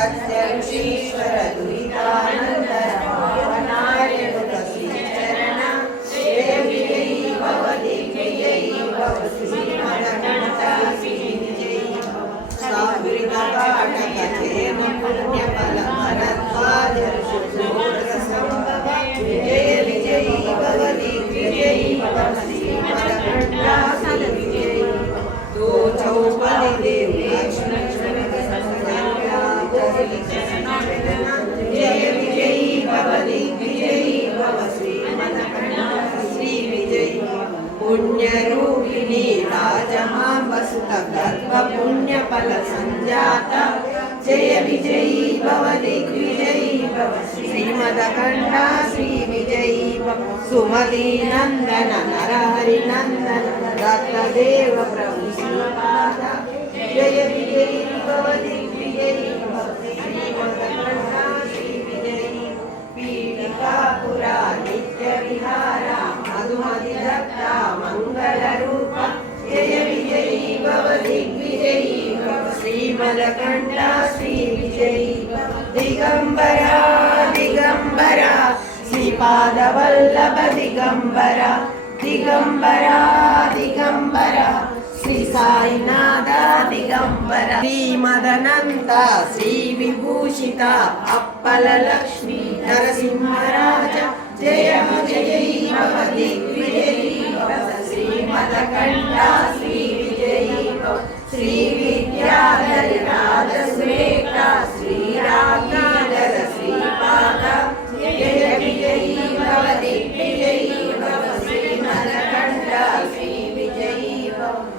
सत्यऋषीश्वर दुरितानंद नारायण चरण जय विजयी भव दिग्विजयी भव श्रीमदकण्ठा श्रीविजयी सावृत पाठ कथेन पुण्य फल भरद्वाज संभव जय विजयी भव दिग्विजयी भव श्रीमदकण्ठा श्रीविजयी दो चौपदी देव लक्ष्मी जय विजयी भव दिग्विजयी भव श्रीमदकण्ठा श्रीविजयी पुण्यरूपिणी राजमाम्बसुत गर्भ पुण्यफल संजाता जय विजयी भव दिग्विजयी भव श्रीमदकण्ठा श्रीविजयी भव सुमती नंदन नरहरि नंदन दत्तदेव प्रभु श्रीपाद जय विजयी भव दिग्विजयी भव श्रीमदकण्ठा श्रीविजयी पीठिकापुरा नित्य विहारा मधुमतिदत्ता मंगल रूप जय विजयी भव दिग्विजयी भव श्रीमदकण्ठा श्रीविजयी दिगंबरा दिगंबरा श्रीपाद वल्लभ दिगंबरा दिगंबरा दिगंबरा श्री साईनाथ दिगंबरा श्रीमदनंद श्री विभूषित अप्पल लक्ष्मी नरसिंहराज जय विजयी भव दिग्विजयी